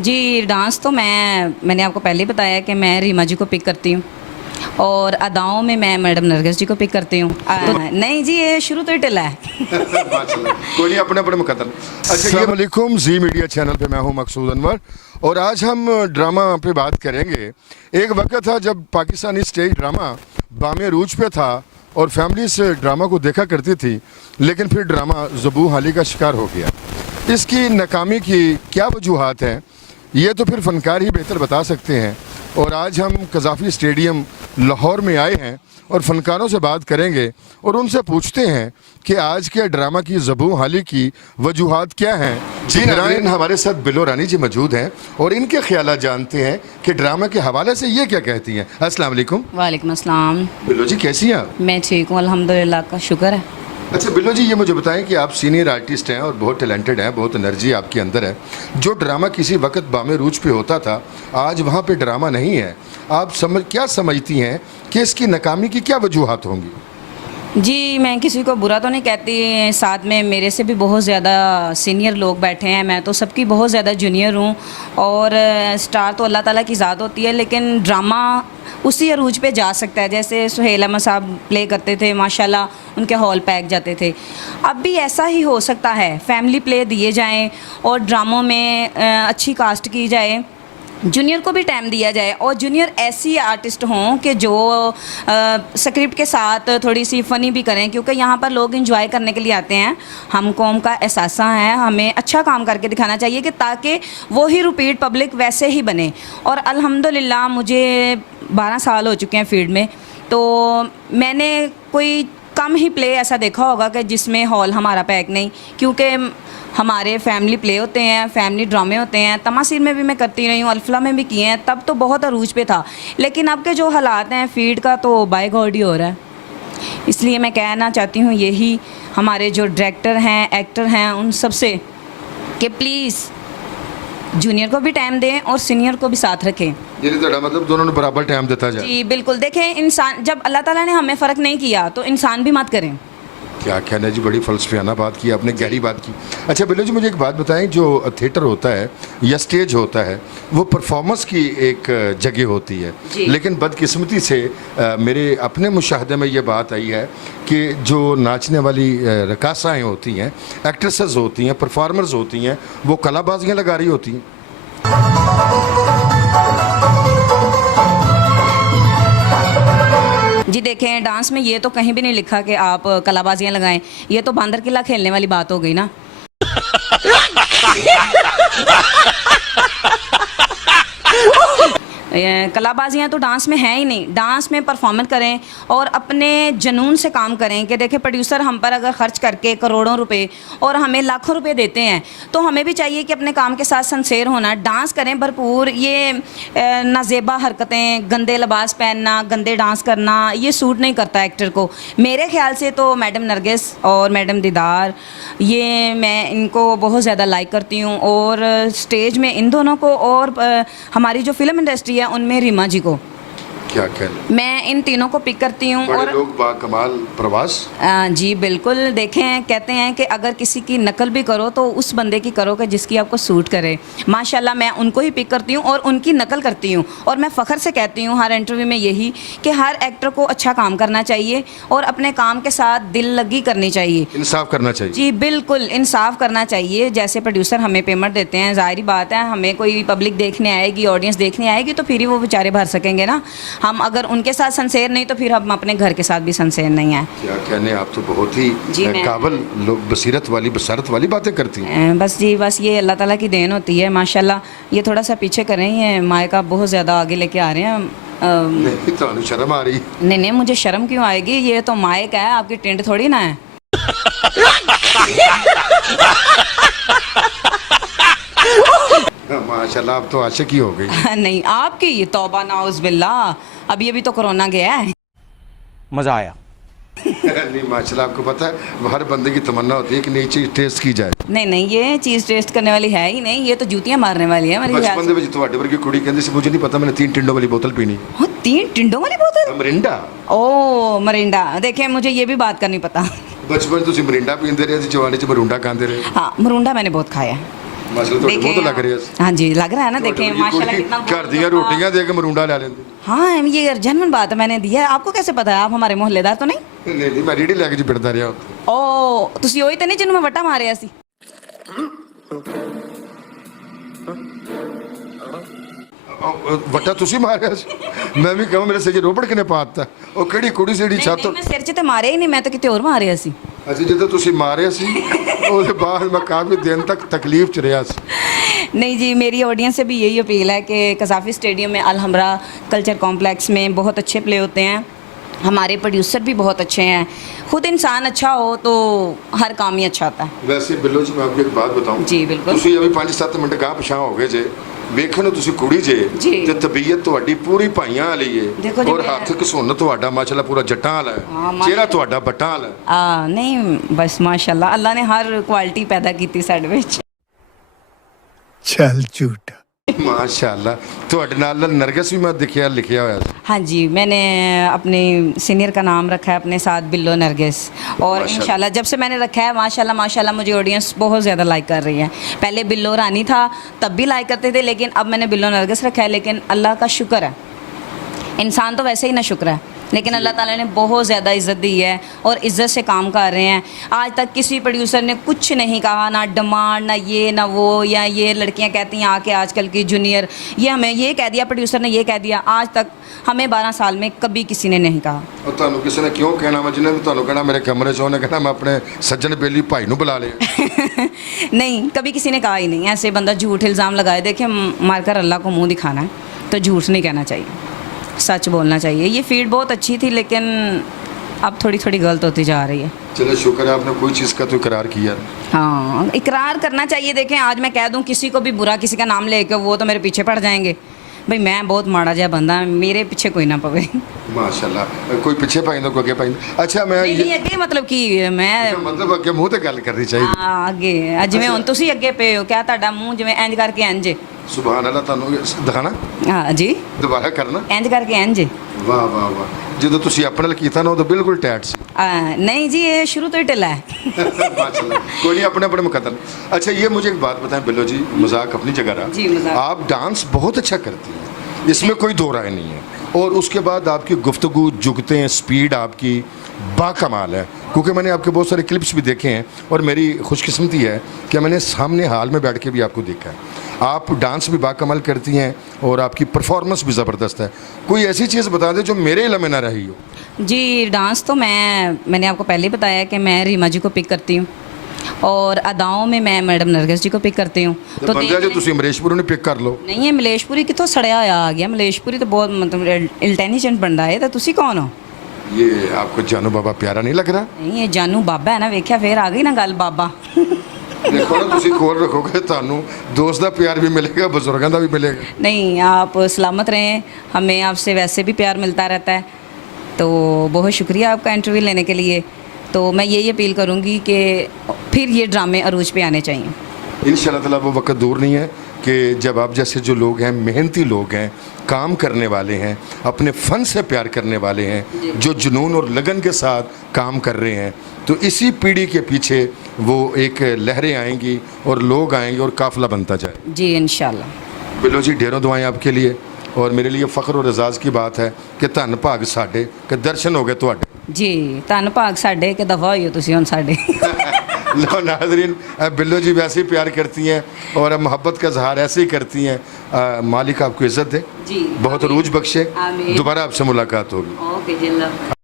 जी dance तो मैंने आपको पहले ही बताया कि मैं रीमा जी को पिक करती हूँ और अदाओं में मैं मैडम नरगिस जी को पिक करती हूँ। नहीं जी ये शुरू तो ही टिला है। कोई नहीं, अपने अपने मुकद्दर। अस्सलाम वालेकुम, जी मीडिया चैनल पे मैं हूँ मकसूद अनवर और आज हम ड्रामा पे बात करेंगे। एक वक्त था जब पाकिस्तानी स्टेज ड्रामा बामे रूज पे था और फैमिली से ड्रामा को देखा करती थी, लेकिन फिर ड्रामा ज़बू हाली का शिकार हो गया। इसकी नाकामी की क्या वजूहात हैं, ये तो फिर फनकार ही बेहतर बता सकते हैं। और आज हम कज़ाफ़ी स्टेडियम लाहौर में आए हैं और फनकारों से बात करेंगे और उनसे पूछते हैं कि आज के ड्रामा की ज़बू हाली की वजूहात क्या हैं। जी नाज़रीन, हमारे साथ बिलो रानी जी मौजूद हैं और इनके ख्याल जानते हैं कि ड्रामा के हवाले से ये क्या कहती हैं। अस्सलाम वालेकुम। वालेकुम अस्सलाम। बिलो जी कैसी हैं आप? मैं ठीक हूँ अल्हम्दुलिल्लाह, का शुक्र है। अच्छा बिलो जी, ये मुझे बताएं कि आप सीनियर आर्टिस्ट हैं और बहुत टैलेंटेड हैं, बहुत एनर्जी आपके अंदर है। जो ड्रामा किसी वक्त बामे रूज पे होता था, आज वहाँ पे ड्रामा नहीं है। आप क्या समझती हैं कि इसकी नाकामी की क्या वजूहात होंगी? जी मैं किसी को बुरा तो नहीं कहती, साथ में मेरे से भी बहुत ज़्यादा सीनियर लोग बैठे हैं, मैं तो सबकी बहुत ज़्यादा जूनियर हूँ और स्टार तो अल्लाह ताला की ज़ात होती है, लेकिन ड्रामा उसी अरूज पे जा सकता है। जैसे सुहेल अहमद साहब प्ले करते थे, माशाल्लाह उनके हॉल पैक जाते थे। अब भी ऐसा ही हो सकता है, फैमिली प्ले दिए जाएं और ड्रामों में अच्छी कास्ट की जाए, जूनियर को भी टाइम दिया जाए और जूनियर ऐसी आर्टिस्ट हों कि जो स्क्रिप्ट के साथ थोड़ी सी फ़नी भी करें, क्योंकि यहाँ पर लोग इंजॉय करने के लिए आते हैं। हम कौम का एहसास है, हमें अच्छा काम करके दिखाना चाहिए कि ताकि वो ही रिपीट पब्लिक वैसे ही बने। और अल्हम्दुलिल्लाह मुझे 12 साल हो चुके हैं फील्ड में, तो मैंने कोई कम ही प्ले ऐसा देखा होगा कि जिसमें हॉल हमारा पैक नहीं, क्योंकि हमारे फैमिली प्ले होते हैं, फैमिली ड्रामे होते हैं। तमासीर में भी मैं करती रही हूँ, अल्फला में भी किए हैं, तब तो बहुत अरूज पे था। लेकिन अब के जो हालात हैं फील्ड का, तो बाय गॉड ही हो रहा है। इसलिए मैं कहना चाहती हूँ यही हमारे जो डायरेक्टर हैं, एक्टर हैं, उन सब से कि प्लीज़ जूनियर को भी टाइम दें और सीनियर को भी साथ रखें। ये तो मतलब दोनों ने बराबर टाइम देता जाए। जी बिल्कुल। देखें, इंसान जब अल्लाह ताला ने हमें फ़र्क नहीं किया तो इंसान भी मत करें। क्या कहना है जी, बड़ी फ़लसफ़ियाना बात की आपने, गहरी बात की। अच्छा बिलो जी, मुझे एक बात बताएं, जो थिएटर होता है या स्टेज होता है वो परफॉर्मेंस की एक जगह होती है, लेकिन बदकिस्मती से मेरे अपने मुशाहदे में ये बात आई है कि जो नाचने वाली रकासाएँ होती हैं, एक्ट्रेसेस होती हैं, परफॉर्मर्स होती हैं, वो कलाबाजियाँ लगा रही होती हैं। जी देखें, डांस में ये तो कहीं भी नहीं लिखा कि आप कलाबाजियाँ लगाएं। ये तो बांदर किला खेलने वाली बात हो गई ना। कलाबाजियाँ तो डांस में है ही नहीं। डांस में परफॉर्मेंस करें और अपने जुनून से काम करें कि देखें प्रोड्यूसर हम पर अगर ख़र्च करके करोड़ों रुपए और हमें लाखों रुपए देते हैं, तो हमें भी चाहिए कि अपने काम के साथ सिंसेयर होना, डांस करें भरपूर। ये नाजेबा हरकतें, गंदे लिबास पहनना, गंदे डांस करना, ये सूट नहीं करता एक्टर को। मेरे ख्याल से तो मैडम नरगिस और मैडम दीदार, ये मैं इनको बहुत ज़्यादा लाइक करती हूँ और स्टेज में इन दोनों को और हमारी जो फिल्म इंडस्ट्री है उनमें रीमा जी को, क्या कहना, मैं इन तीनों को पिक करती हूँ। और लोग बाकमाल प्रवास। जी बिल्कुल। देखें, कहते हैं कि अगर किसी की नकल भी करो तो उस बंदे की करो कि जिसकी आपको सूट करे। माशाल्लाह मैं उनको ही पिक करती हूँ और उनकी नकल करती हूँ। और मैं फ़ख्र से कहती हूँ हर इंटरव्यू में यही कि हर एक्टर को अच्छा काम करना चाहिए और अपने काम के साथ दिल लगी करनी चाहिए, इंसाफ करना चाहिए। जी बिल्कुल, इंसाफ करना चाहिए। जैसे प्रोड्यूसर हमें पेमेंट देते हैं, ज़ाहिर बात है हमें कोई पब्लिक देखने आएगी, ऑडियंस देखने आएगी, तो फिर ही वो बेचारे भर सकेंगे ना। हम अगर उनके साथ संसेर नहीं तो फिर हम अपने घर के साथ भी संसेर नहीं है। क्या कहने, आप तो बहुत ही काबिल लोग, बसीरत वाली बातें करती हैं। बस जी, बस ये अल्लाह ताला की देन होती है माशाल्लाह। ये थोड़ा सा पीछे करें, ये मायका बहुत ज़्यादा आगे लेके आ रहे हैं। नहीं तो शर्म आ रही? नहीं, मुझे शर्म क्यों आएगी, ये तो माइक है, आपकी टेंट थोड़ी ना है। माशाल्लाह, आप तो आशिक ही हो गई। नहीं, आपकी ये तौबा नाउज़ बिल्लाह, अभी तो कोरोना गया है। मज़ा आया। नहीं माशाल्लाह, आपको पता है हर बंदे की तमन्ना होती है कि नई चीज़ टेस्ट की जाए। नहीं, ये चीज़ टेस्ट करने वाली है ही नहीं, ये तो जूतियाँ मारने वाली है मेरे ख्याल से। बचपन ਦੇ ਵਿੱਚ ਤੁਹਾਡੇ ਵਰਗੀ ਕੁੜੀ ਕਹਿੰਦੀ ਸੀ, मुझे नहीं पता, मैंने 3 टिंडों वाली बोतल पीनी। 3 टिंडों वाली बोतल? मरिंडा। ओ मरिंडा, देखें मुझे ये भी बात करनी पता। बचपन ਤੁਸੀਂ ਮਰਿੰਡਾ ਪੀਂਦੇ ਰਹੇ, ਜਵਾਨੀ 'ਚ ਮਰੁੰਡਾ ਖਾਂਦੇ ਰਹੇ। हाँ, मरुंडा मैंने बहुत खाया है। ਮਾਸ਼ਾਅੱਲਾ ਤੁਹਾਡੇ ਮੂੰਹ ਤੋਂ ਲੱਗ ਰਿਹਾ ਸੀ हाँ जी लग रहा है ना, देखें माशाल्लाह कितना ਘਰ ਦੀਆਂ ਰੋਟੀਆਂ ਦੇ ਕੇ ਮਰੂੰਡਾ ਲੈ ਲੈਂਦੇ हाँ ये जेन्युइन बात है, मैंने दिया है। आपको कैसे पता है? आप हमारे मोहल्लेदार तो नहीं? ਨਹੀਂ ਨਹੀਂ ਮੈਂ ਰੇੜੀ ਲੈ ਕੇ ਜੀ ਫਿਰਦਾ ਰਿਹਾ ਉੱਥੇ ओ ਤੁਸੀਂ ਉਹੀ ਤਾਂ ਨਹੀਂ ਜਿਹਨੂੰ ਮੈਂ ਵੱਟਾ ਮਾਰਿਆ ਸੀ? ਵੱਟਾ ਤੁਸੀਂ ਮਾਰਿਆ ਸੀ ਮੈਂ ਵੀ ਕਹਾਂ ਮੇਰੇ ਸਿਰ 'ਚ ਰੋਬੜ ਕਿਨੇ ਪਾਤਾ ਉਹ ਕਿਹੜੀ ਕੁੜੀ ਸੀ ਜਿਹੜੀ ਛੱਤ ਨਹੀਂ, ਮੈਂ ਸਿਰ 'ਚ ਤੇ ਮਾਰਿਆ ਹੀ ਨਹੀਂ, ਮੈਂ ਤਾਂ ਕਿਤੇ ਹੋਰ ਮਾਰਿਆ ਸੀ। ਅਸੀਂ ਜਦੋਂ ਤੁਸੀਂ ਮਾਰਿਆ ਸੀ ਉਹਦੇ ਬਾਅਦ ਮੈਂ ਕਾਫੀ ਦਿਨ ਤੱਕ ਤਕਲੀਫ 'ਚ ਰਿਹਾ ਸੀ नहीं जी, मेरी ऑडियंस से भी यही अपील है कि कसाफी स्टेडियम में अलहमरा कल्चर कॉम्प्लेक्स में बहुत अच्छे प्ले होते हैं, हमारे प्रोड्यूसर भी बहुत अच्छे हैं, खुद इंसान अच्छा हो तो हर काम ही अच्छा होता है। ਵੈਸੇ ਬਿੱਲੋ ਜੀ ਮੈਂ ਆਪਕੋ ਇੱਕ ਬਾਤ ਬਤਾऊं जी बिल्कुल। ਤੁਸੀਂ ਅਭੀ 5-7 ਮਿੰਟ ਗਾਹ ਪਿਛਾਂ ਹੋ ਗਏ ਜੇ ਵੇਖਣ ਨੂੰ ਤੁਸੀਂ ਕੁੜੀ ਜੇ ਜੀ। ਤੇ ਤਬੀਅਤ ਤੁਹਾਡੀ ਪੂਰੀ ਭਾਈਆਂ ਵਾਲੀ ਏ ਦੇਖੋ ਜੀ ਔਰ ਮੈਂ- ਹੱਥ ਘਸੁੰਨ ਤੁਹਾਡਾ ਮਾਸ਼ਾਅੱਲਾ ਪੂਰਾ ਜੱਟਾਂ ਵਾਲਾ हाँ, ਹੈ माशाल्लाह। ਚਿਹਰਾ ਤੁਹਾਡਾ ਬੱਟਾਂ ਵਾਲਾ ਹੈ नहीं बस माशाल्लाह अल्लाह ने हर क्वालिटी पैदा की साढ़े विच। ਚੱਲ ਝੂਠ ਮਾਸ਼ਾਅੱਲਾ ਤੁਹਾਡੇ ਨਾਲ ਨਰਗਸ ਵੀ ਮੈਂ ਦੇਖਿਆ ਲਿਖਿਆ ਹੋਇਆ ਸੀ हाँ जी, मैंने अपने सीनियर का नाम रखा है अपने साथ बिल्लो नरगिस, और माशाल्लाह। इंशाल्लाह जब से मैंने रखा है माशाल्लाह माशाल्लाह मुझे ऑडियंस बहुत ज़्यादा लाइक कर रही है। पहले बिल्लो रानी था तब भी लाइक करते थे, लेकिन अब मैंने बिल्लो नरगिस रखा है। लेकिन अल्लाह का शुक्र है, इंसान तो वैसे ही ना शुक्र है, लेकिन अल्लाह ताला ने बहुत ज़्यादा इज़्ज़त दी है और इज़्ज़त से काम कर रहे हैं। आज तक किसी प्रोड्यूसर ने कुछ नहीं कहा, ना डिमांड, ना ये ना वो, या ये लड़कियां कहती हैं आके आजकल की जूनियर ये हमें ये कह दिया, प्रोड्यूसर ने ये कह दिया। आज तक हमें 12 साल में कभी किसी ने नहीं कहा। ਉਹ ਤੁਹਾਨੂੰ ਕਿਸੇ ਨੇ ਕਿਉਂ ਕਹਿਣਾ ਵਾ ਜਿਹਨੇ ਵੀ ਤੁਹਾਨੂੰ ਕਹਿਣਾ ਮੇਰੇ ਕਮਰੇ 'ਚ ਉਹਨੇ ਕਹਿਣਾ ਮੈਂ ਆਪਣੇ ਸੱਜਣ ਬੇਲੀ ਭਾਈ ਨੂੰ ਬੁਲਾ ਲਿਆ नहीं, कभी किसी ने कहा ही नहीं। ऐसे बंदा झूठ इल्ज़ाम लगाए, देखिए मारकर अल्लाह को मुंह दिखाना है तो झूठ नहीं कहना चाहिए, सच बोलना चाहिए। ये फीड बहुत अच्छी थी लेकिन अब थोड़ी थोड़ी गलत होती जा रही है। चलो शुक्र है आपने कोई चीज़ का तो इकरार किया हाँ, इकरार करना चाहिए। देखें आज मैं कह दूं किसी को भी बुरा, किसी का नाम लेके वो तो मेरे पीछे पड़ जाएंगे। भाई मैं बहुत माड़ा जहा बंदा, मेरे पीछे कोई ना पवे। माशाल्लाह कोई पीछे पाइंदा कोई अगे पाइंदा अच्छा मैं नहीं नहीं अगे मतलब कि मैं मतलब अगे मूँह ते गल करनी चाहिए हाँ अगे जिवें हुण तुसीं अगे पे हो, क्या तुहाडा मूँह जिवें इंज करके इंज है। सुभान अल्लाह ਤੁਹਾਨੂੰ ਦਿਖਾਣਾ हाँ जी, ਦੁਬਾਰਾ ਕਰਨਾ इंज करके इंज है। ਵਾਹ ਵਾਹ ਵਾਹ ਜਦੋਂ ਤੁਸੀਂ ਆਪਣੇ ਨਾਲ ਕੀਤਾ ਨਾ ਉਹ ਤਾਂ ਬਿਲਕੁਲ ਟੈਟ ਸੀ नहीं जी, ये शुरू तो ही टिला है। माशाल्लाह कोई नहीं अपने अपने मुकद्दर अच्छा ये मुझे एक बात बताएं बिल्लो जी मजाक अपनी जगह रहा जी, मजाक। आप डांस बहुत अच्छा करती हैं इसमें कोई दो राय नहीं है और उसके बाद आपकी गुफ्तगू जुगते हैं स्पीड आपकी बाकमाल है क्योंकि मैंने आपके बहुत सारे क्लिप्स भी देखे हैं और मेरी खुशकिस्मती है कि मैंने सामने हाल में बैठ के भी आपको देखा है आप डांस भी बाकमाल करती हैं और आपकी परफॉर्मेंस भी ज़बरदस्त है कोई ऐसी चीज़ बता दें जो मेरे इल्म में ना रही हो जी डांस तो मैंने आपको पहले ही बताया कि मैं रीमा जी को पिक करती हूँ और अदाओं में मैं मैडम नरगिस जी को पिक करती हूँ। तो बंदे जो तुम मलेशपुरी ने पिक कर लो नहीं है मलेशपुरी कितों सड़िया होया आ गया, मलेशपुरी तो बहुत मतलब इंटेलिजेंट बंदा है। तो तुसी कौन हो? ये आपको जानू बाबा प्यारा नहीं लग रहा नहीं ये जानू बाबा है ना, वेख्या फिर आ गई ना गल बाबा। देखो ना तुसी कोल रखोगे ਤੁਹਾਨੂੰ दोस्त का प्यार भी मिलेगा बुजुर्गों का भी मिलेगा नहीं आप सलामत रहें, हमें आपसे वैसे भी प्यार मिलता रहता है। तो बहुत शुक्रिया आपका इंटरव्यू लेने के लिए। तो मैं यही अपील करूँगी कि फिर ये ड्रामे अरूज पे आने चाहिए। इंशाल्लाह ताला वो वक्त दूर नहीं है कि जब आप जैसे जो लोग हैं मेहनती लोग हैं काम करने वाले हैं अपने फ़न से प्यार करने वाले हैं जो जुनून और लगन के साथ काम कर रहे हैं तो इसी पीढ़ी के पीछे वो एक लहरें आएंगी और लोग आएंगे और काफ़िला बनता जाए। जी इंशाल्लाह। बिल्लो जी ढेरों दुआएं आपके लिए और मेरे लिए फ़ख्र और एजाज़ की बात है कि धन भाग साडे के दर्शन हो गए तुहाडे जी धन भाग साडे के दफा होइयो तुसी हुण साडे। लो नाजरीन बिल्लो जी वैसे ही प्यार करती हैं और मोहब्बत का इजहार ऐसे ही करती हैं। मालिक आपको इज़्ज़त दे जी बहुत अरूज बख्शे आमीन। दोबारा आपसे मुलाकात होगी। ओके जी अल्लाह।